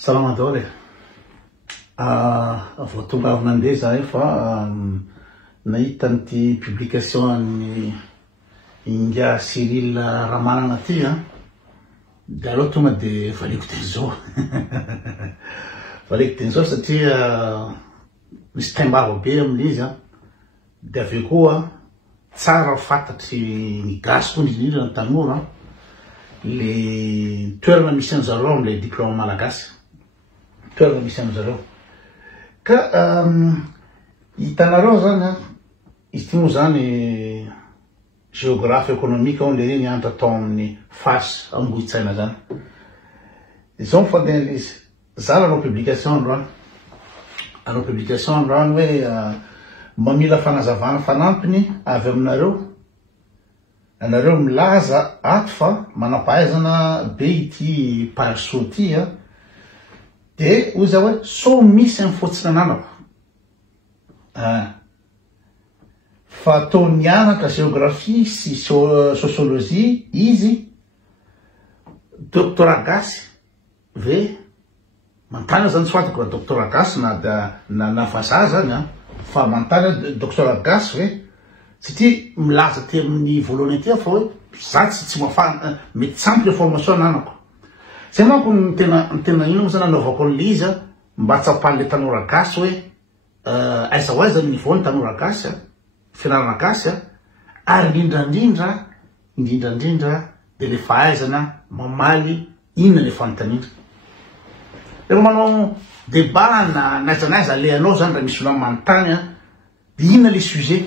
Salama daholo vao tonga avy nandeha zahay fa nahita an'ity publication an'ny Ingia Cyril Ramanana ty de aloha tonga de valiko teny zao valiko teny zao satria misy taimbava be amin'izy de aveo koa tsara fantatry ny gasy koa indrindra ny tanora le toerana misy an'zareo am'le diplôme malagasy toerana misy an'zareo ka hitanareo zany izy ty moa zany géographie économique on le reny andra atao amin'ny fasy ambohitsaina zany izao mifandeha an'izy zala anao publication androany hoe mamila fanazavana fanampiny avy aminareo anareo milaza ato fa manampahaizana be ity parso ty de ozy hoe so misy amin'ny fotsiny ananako fa atao nianatra géographie sy sociologie izy doctorat gasy ve mantana zany tsy fantako raha doctorat gasy na vazaha zany fa mantana doctorat gasy ve satria milaza ty amin'ny voalohany aty fa hoe za tsy mafana mety sampy le formation ananako zay manko ny tena ino moa zany anaovako an'le izy mba tsapan'le tanora gasy hoe aiza ho aiza ny niveau ny tanora gasy fianarana gasy ary indrindrandrindra de le fahaizana mamaly inona le fanotanindra rehefa manao débat naiza alehanao zany raha misy olona manontany de inona le sujet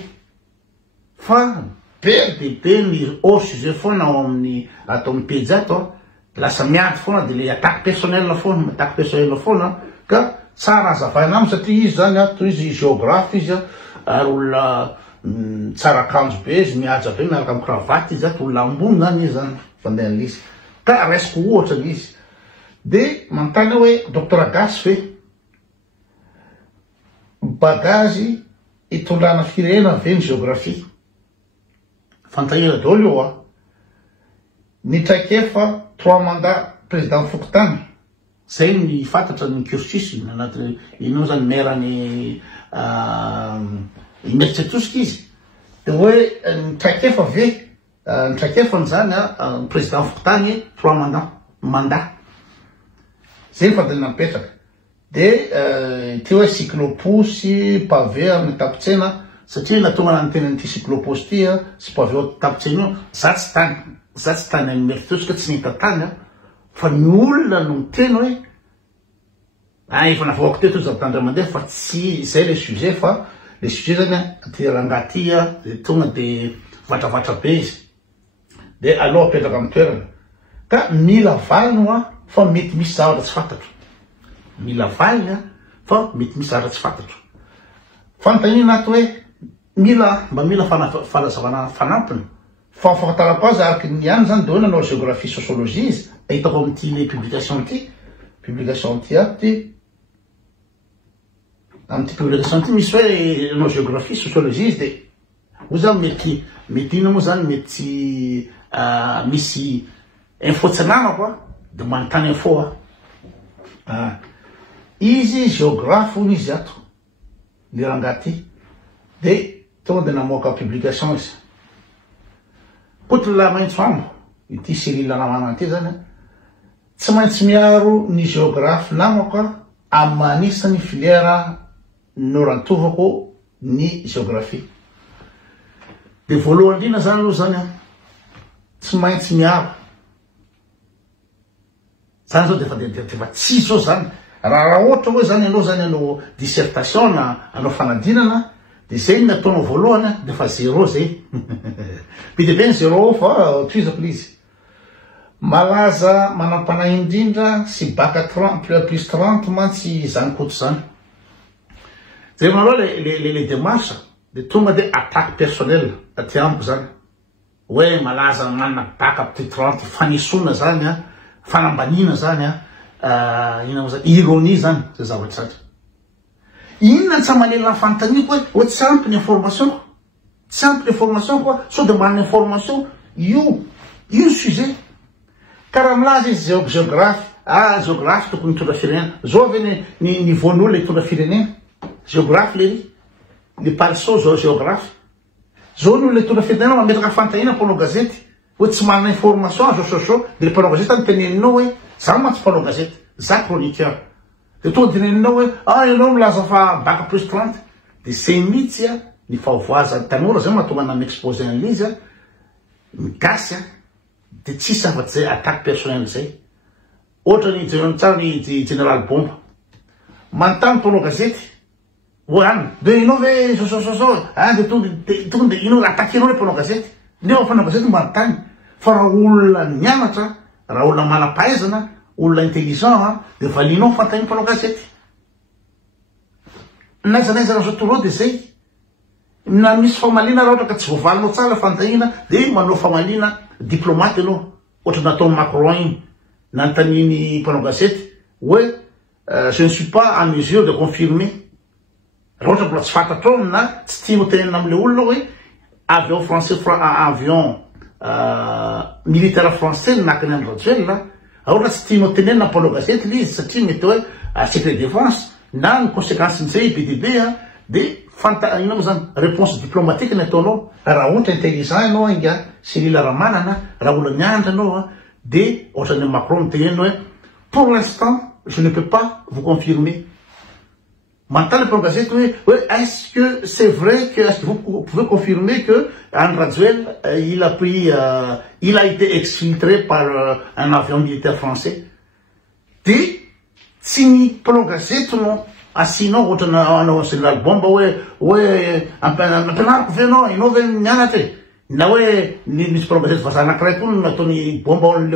fa be ny hors sujet foana ao amin'ny atao amin'ny page ato lasa miady foana de le attaque personnelle foana ka tsara azavaina aminy satria izy zany toy izy géographe izy ary olona tsara akanjo be izy mihaja be miaraka amin'ny cravaty izy olona ambony zany izy zany fandeha an'izy ka raisiko ohatra izy de manontany hoe doctorat gasy fe bagage itondrana firenena ve ny géographie fantahira daholo io ny traikefa 3 mandat président Fokotany zay ny fantatra ny cursus anaty inao zany merany Imertsetosika izy de hoe ny traikefa ve ny traikefany zany président Fokotany 3 mandat zay ny fandalina mipetraka de ty hoe cycloposy pavé amin'ny tapotsena satria natonga ny tenan'ity cycloposy ty sy pavé ao tapotsena io za tsy tany any Imertsetosika tsy nihita tany fa ny olona no miteny hoe efa navoako teto za tandra mandeha fa tsy zay le sujet fa le sujet zany ty rangaty de tonga de vatravatra be izy de aloha apetraka amin'ny toerana ka mila valina fa mety misy zavatra tsy fantatro fantanina ato hoe mba mila fanazavana fanampiny fa fahatarako azy araky ny ihany zany de hoe nanao géographie sociologie izy ahitako amin'ty le publication ty amin'ty publication ty misy hoe nanao géographie sociologie izy de o zany mety ino moa zany mety misy info tsy ananako de manontany info izy géographe ony izy ato le rangaty de tonga de namoaka publication izy kotra la maintso ambo ity Cyril Ramanana ty zany tsy maintsy miaro ny géographe namako amanisan'ny filière norantovako ny géographie de voalohany indrindra zany aloha zany tsy maintsy miaro zany zao defa tsy zao zany raha ohatra hoe zany anao zany anao dissertation na anao fanadinana de zay ny ataonao voalohany defa 0 zay be de be ny 0 fa toizako lizy malaza manampanahy indrindra sy baka 30 plus 30 mantsy zany koto zany zay manaloha le démarche de tonga de attaque personnelle aty amiko zany hoe malaza manana baka petit 30 fanisona zany fanambanina zany ironie zany zay zavatra zany inona tsy manelan'ny fanontaniako hoe tsy ampy ny information koa so de manana information io sujet karaha milaza izy géographe géographe tokony hitondra firenena zao ave ny voan'olona hitondra firenena géographe le palso zao géographe zao ny olona hitondra firenena mametraka fantahina mpanao gazety hoe tsy manana information zao de le mpanao gazety nyteneninao hoe za mantsy mpanao gazety za chroniqueur de tonga teneninao hoe ianao milaza fa bac plus 30 de zay mihitsy ny fahovoazan'ny tanora zay mahatonga na exposé an'izy migasy de tsisy afatsy zay attaque personnel zay ohatra ny tsara ny général Bomba manontany mpanao gazety hoe any de inao ve de tonga de inao attaquenao le mpanao gazety nefa mpanao gazety manontany fa raha olona mianatra raha olona manam-pahaizana olona intelligent de valinao fantahiny mpanao gazety naizanaiza raha zao toro de zay na misy famalina raha ohatra ka tsy voavalinao tsara fantahina de manao famalina diplomate ianao ohatra natao Macron iny nantaniny mpanao gazety hoe je ne suis pas en mesure de confirmer raha ohatra mbola tsy fantatrao na tsy tianao tenenina am'le olona hoe avion français avion militaire français nakany any Rajoelina ohatra tsy tianao tenenina mpanao gazety le izy satria mety hoe secret défense na ny conséquence n'izay BDB de ino zany réponse diplomatique nataonao raha ohatra intelligent ianao inga Cyril Ramanana raha olona miandra anao de ohatrany Macron mitenenina hoe pour l'instant je ne peux pas vous confirmer manontany le gazety hoe est-ce que c'est vrai que est-ce que vous pouvez confirmer que Anne Rajoel il a été exfiltré par un avion militaire français de tsy ny mpanao gazety no asinao ohatra anao général Bomba hoe ampianariko ve anao ve mianatra na hoe misy mpanao gazety vazaha anankiray koa nataony Bomba on'le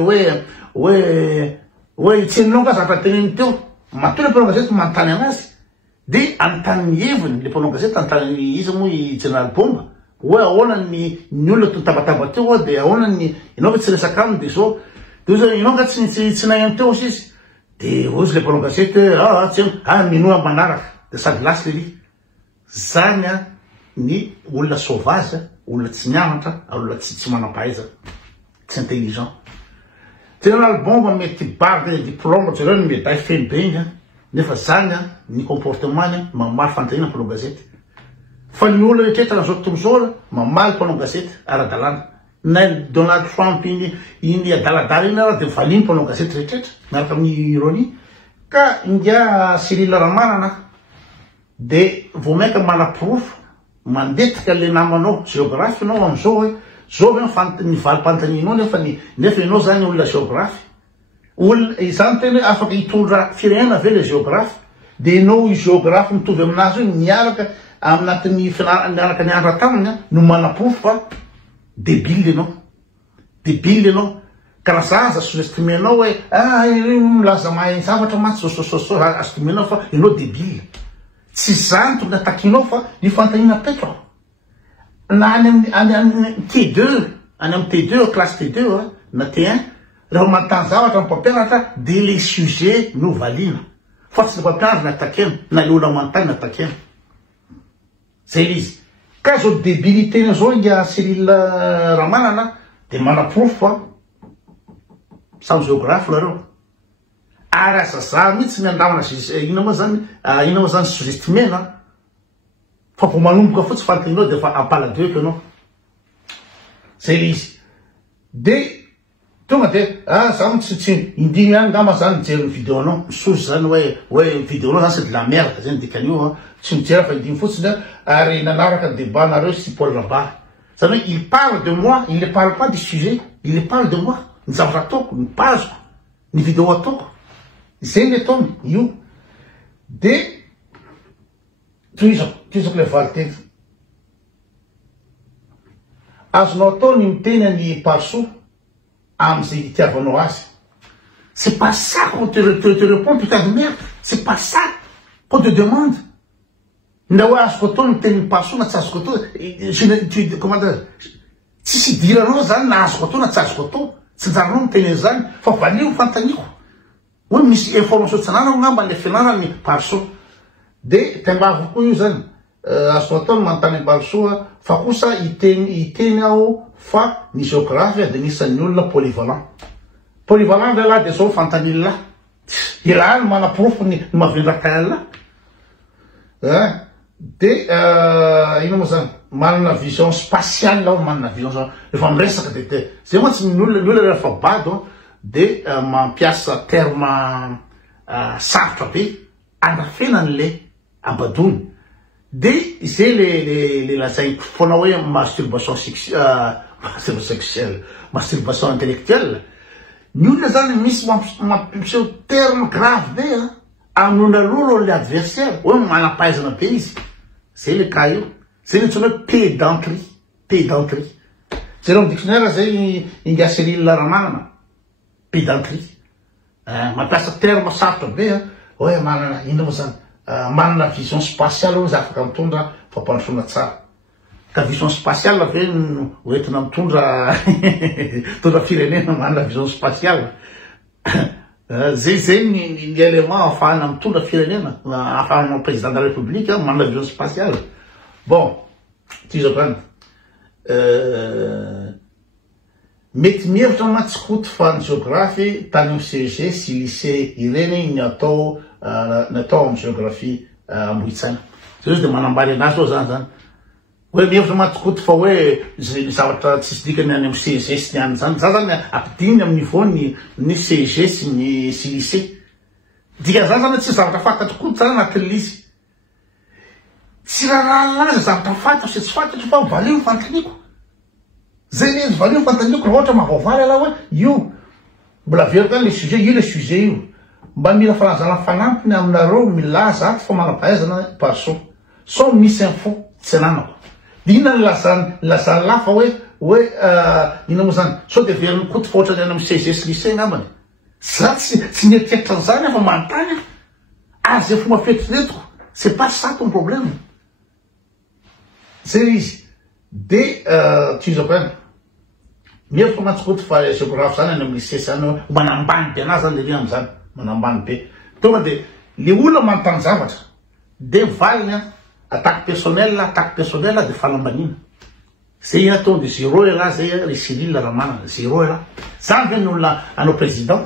hoe tseninao ka zatra teneny teo matoa le mpanao gazety manontany anazy de anontany heviny le mpanao gazety anontany izy moa i général Bomba hoe ahoana ny olona tabataba teo de ahoana ny inao ve tsy resaka aminy de zao inao nga tsy nagnano teo izy de ozy le mpanao gazety minoa manaraka de sady lasy le zany ny olona sauvage olona tsy mianatra olona tsy manam-pahaizana tsy intelligent général Bomba mety barde diplôme zareo ny médaille feny be igny nefa zany ny comportement mamaly fantahina mpanao gazety fa ny olona rehetrrehetra zao tontolo zao mamaly mpanao gazety ara-dalàna na Donald Trump iny adaladala iny raha de valiny mpanao gazety rehetrrehetra miaraka amin'ny ironie ka ingia Cyril Ramanana de vo maika manaporofo mandetika le namanao géographe anao am'izao hoe zao ve ny valim-pantaninao nefa ianao zany olona géographe olona izany tena hoe afaka hitondra firenena ve le géographe de ianao i géographe mitovy aminazy hoe miaraka aminatin'ny miaraka niandra taminy no manaporofo fa débile ianao karaha zaza sous-estimenao hoe milaza mahay zavatra matsy estimenao fa ianao débile tsy zany tokony atakinao fa ny fantahina petra na any amin'ny T2 any amin'ny T2 classe T2 na T1 raha manontany zavatra ny mpampianatra de les sujets no valina fa tsy le mpampianatra ny atakena na le olona manontany ny atakena zay izy ka zao débilité zao inga Cyril Ramanana de manaporofo fa samy géographe lareo ary azaza mihitsy miandamana ina moa zany sous-estimena fa vo manomboka fotsy fantaninao de fa ampaladoeko ianao zay le izy de tonga de za mitsy indigny any ngama zany mijery ny vidéo anao misozy zany hoe vidéo anao zany c'est de la merde zany dikan'io tsy mijery fa indigny fotsiny ary nanaraka débat nareo sy Paul Rabat zany hoe il parle de moi il ne parle pas du sujet il parle de moi ny zavatra ataoko ny pazoko ny vidéo ataoko zay le ataony io de toizako le valiteny azonao atao ny miteny any parso am'izay itiavanao azy c'est pas ça qu'on te répond putain de merde c'est pas ça qu'on te demande nda hoe azoko atao ny teny parso na tsy azoko atao comment dire tsisy idiranao zany na azoko atao na tsy azoko atao tsy njaranao miteny zany fa valio fantaniko hoe misy information tsy ananao ngamba le fianarany parso de tembavo koa io zany azo atao ny manontany parso fa kosa iteny aho fa ny géographe de nisan'ny olona polyvalent le lahy de zao fantanila Iran manaprofo ny mavendrakaala de ino moa zany manana vision spatiale ao manana vision efa miresaka de zay moa tsy ny olona rehefa bado de mampiasa terme sarotra be andrafena an'le ambadony de zay le lazainy foana hoe masturbation sexuelle masturbation intellectuelle ny olona zany misy mampiseho terme grave be amin'olona le adversaire hoe manampahaizana be izy zay le cas io zay le tsona hoe pédanterie zay reo dictionnaire zay ingasery laramanana pédanterie mampiasa terme sarotra be hoe manana ino moa zany manana vision spatiale hoe za afaka mitondra fampandrosoana tsara ka vision spatiale ve hoentina mitondra tondra firenena manana vision spatiale zay ny élément ahafahana mitondra firenena ahafahana président de la république manana vision spatiale bon tizakany mety mihevitra matsikoto fa ny géographie tany amin'ny CEG sy lycée ireny ny atao amin'ny géographie ambohitsaina zay izy de manambary anazy ao zany hoe mihevitra matsikoto fa hoe zay zavatra tsisy dikany any amin'ny CEG sy ny any zany za zany ampidiny amin'ny niveau ny CEG sy lycée dikan'izany zany tsy zavatra fantatro koto zany anatin'ny izy tsy raha zavatra fantatro sy tsy fantatro fa valio fantaniko zay le valio fantaniko raha ohatra mahavaovary ala hoe io mbola very tany le sujet io le sujet io mba mila fanazana fanampiny aminareo milaza ato fa manampahaizana par so misy info tsy ananako de ina lazany lafa hoe ina moa zany so de veriny koto fa ohatrany any amin'ny CEG sy lycée ngambany za tsy nietriketra zany fa manontany azy e fomba fieritreretiko c'est pas ça ton problème zay izy de tizako any mihevitra matsikoto fa géographe zany any amin'ny lycée zany manambany be anazy zany le lia am'zany manambany be tonga de le olona manontany zavatra de valiny attaque personnelle de falambanina zay ina tonga de zéro ela zay le Cyril Ramana zéro ela zany ve nyolona anao président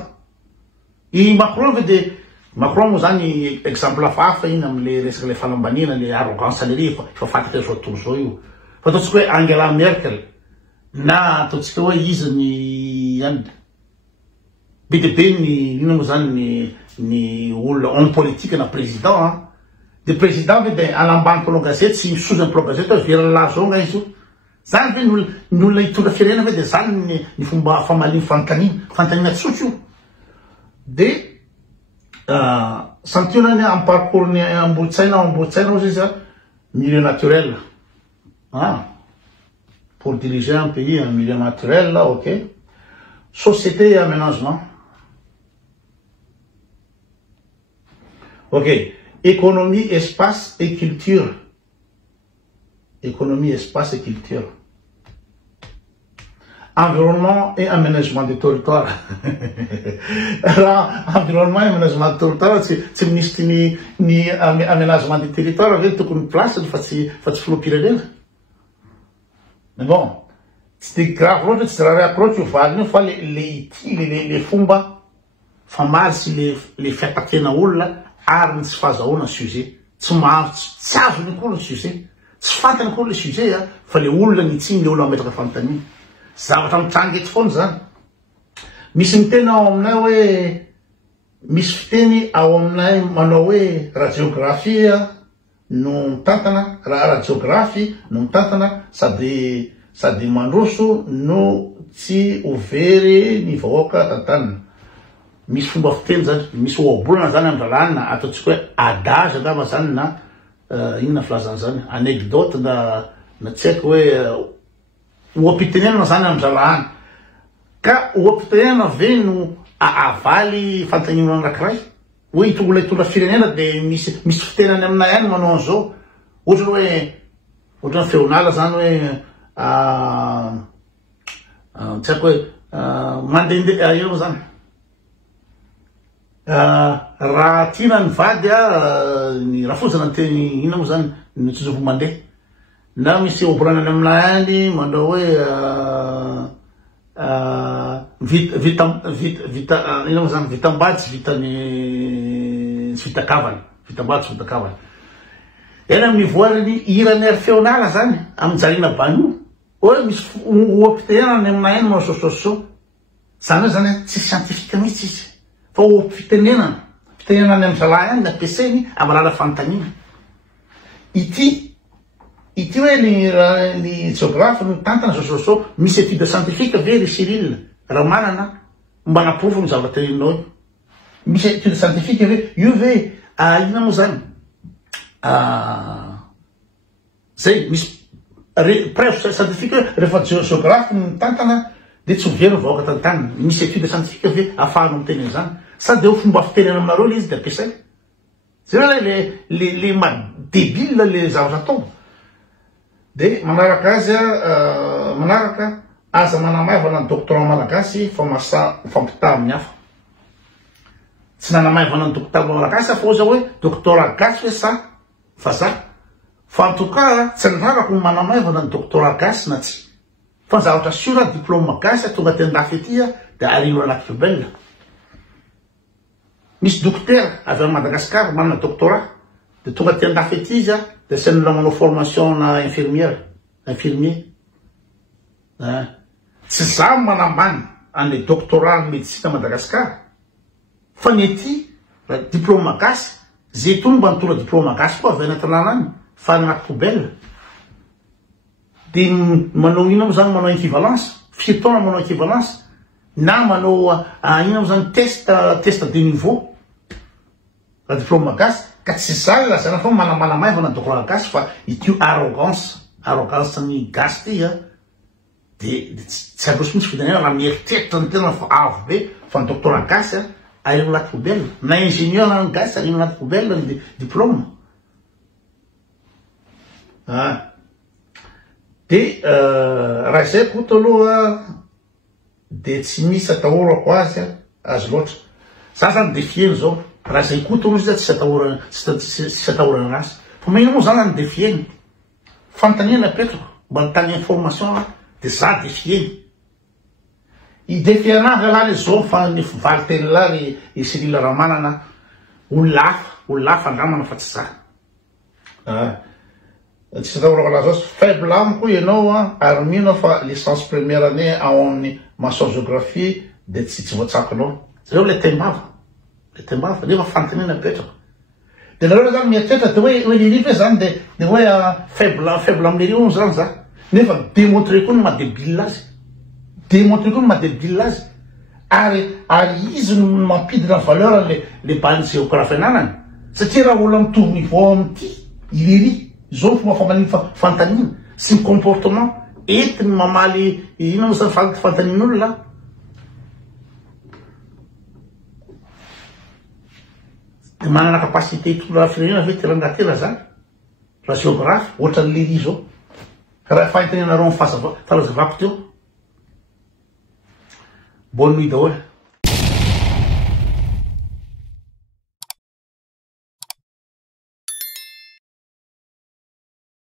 i Macron ve de Macron moa zany exemple hafahafa iny am'le resaky le falambanina le arrogance alery fa fataky zao tontolo zao io fa ataotsika hoe Angela Merkel na ataotsika hoe izy ny any be de be ny ino moa zany ny olona homme politique na président de président ve de anambaniko alo gazety sy misoza ny progazety hoe vera lazo zao nga izy io zany ve ny olona hitondra firenena ve de zany ny fomba famaliny fantanina tsotra io de santionany amin'ny parcours ny ambolitsaina ozy izy milieu naturel pour diriger un pays en milieu naturel là, ok, société et aménagement, ok, économie, espace et culture, environnement et aménagement du territoire. Alors, environnement et aménagement du territoire, c'est ministre ni aménagement du territoire avec toute une place de faire flopir. Mais bon, c'était grave, l'autre, c'est la réapproche, il faut les fumba, famal, si les faire paquer na oula, arme, se faz a sujet, tu m'as, savent le sujet, tu fais le sujet, il fallait oula, ni tine, oula, mettre fantani. Ça va t'en tanguer de fond, ça. Misy mitena ao aminay hoe misy fiteny ao aminay manao hoe radiographie no mitantana radiographie no mitantana sady mandroso no tsy overy ny vahoaka tantanana. Misy fomba fiteny zany, misy ohabolana zany amin'ny lalàna ataontsika hoe adage angamba zany na inona filazana zany anecdote na tsy haiko hoe oam-pitenenana zany amin'ny lalàna. Ka oam-pitenenana ve no avaly fantanina anankiray hoe hitondra firenena de misy fitenany aminay any manao an'izao ohatra feonala zany hoe tsy haiko hoe mandehandeha io zany raha tiana ny vady ny raha fotsiny teny ina moa zany ny tsozo mandeha na misy oboranany aminay any manao hoe ino zany vitambady tsy vita kavany, vitambady tsy vita kavany. Ena mivoariny irany ary feonala zany amin'ny jarina banio. Oe misy oam-pitenenana aminay eny manao sososo. Zany zany tsy scientifique mihitsy izy. Fa oam-pitenenana. Fitenenana amin'ny zalahy any nampiasainy amin'ny alala fanontaniana. Ity hoe ny géographe ny tantana sososo misy étude scientifique ve ry Cyril raha manana mba naprofo ny zavatra teninao. Misy étude scientifique ve io ve ina moa zany zay misy preuve scientifique rehefa géographe ny tantana de tsy very vahoaka tantaniny. Misy étude scientifique ve ahafahanao miteny zany sady eo fomba fitenena aminareo le izy de ampiasay. Zay le débile le zavatra atao. De manaraka azy manaraka aza manamaivana ny doctorat malagasy fampita amin'ny hafa. Tsy nanamaivana ny doctorat malagasy fa oza hoe doctorat gasy hoe sa fa za. Fa en tout cas tsy nirarako manamaivana ny doctorat gasy na tsy. Fa zavatra sura diplôme gasy tonga ten-dafy ety de arino anaty rebelle. Misy docteur avy amin'ny Madagascar manana doctorat de tonga ten-dafy ety izy de sen'olona manao formation na infirmier. Tsy za manambany an'le doctorat médecine à Madagascar. Fa ny ety diplôme gasy zay tony mba nitora diplôme gasy koa avy anaty lalana fa anaty poubelle. De manao ino moa zany manao équivalence, fietaona manao équivalence na manao ino moa zany test de niveau. La diplôme gasy ka tsy zany lazana fa manamaivana ny doctorat gasy fa ity arrogance ny gasy ty de tsy androso mihitsy fitanena raha mieritreritra ny tena fa avo be fa ny doctorat gasy arino anaty poubelle na ingénieur na ny gasy arino anaty poubelle ny diplôme. De raha zay koto aloha de tsy misy atahorako azy azy loatra. Za zany defieny zao raha zay koto aloha izy tsy atahorana anazy. Fa magnino moa zany ny defieny. Fanontaniana petrako mba nitany information de za defieny. I defie anazy ala le zao fa ny valy teny la ry Cyril Ramanana olo-lafa andramana fa tsy za. Tsy atahorako anazy zao faible amiko ianao ary mino fa licence première année amin'ny maçon géographie de tsy voatsakonao. Zay le tembava. Le tembava nefa fanontaniana petrako. De nareo zany mieritreritra de hoe lirive zany de hoe faible amin'ny rio zany za. Nefa démontrer koa ny mahadebile azy. Démontrer koa ny mahadebile azy. Ary izy no mampidina valeur le bany géographie ananany. Satria raha olona mitovy niveau amity iliry zao fomba fambaniny fanontaniana sy ny comportement entiny mamaly ino moa zany fanontanian'olona. De manana capacité hitondra firenena ve tirangatela zany raha géographe ohatra ny leri zao raha fahitanianareo amin'ny fahalazavako teo. Bonne nuit daholo.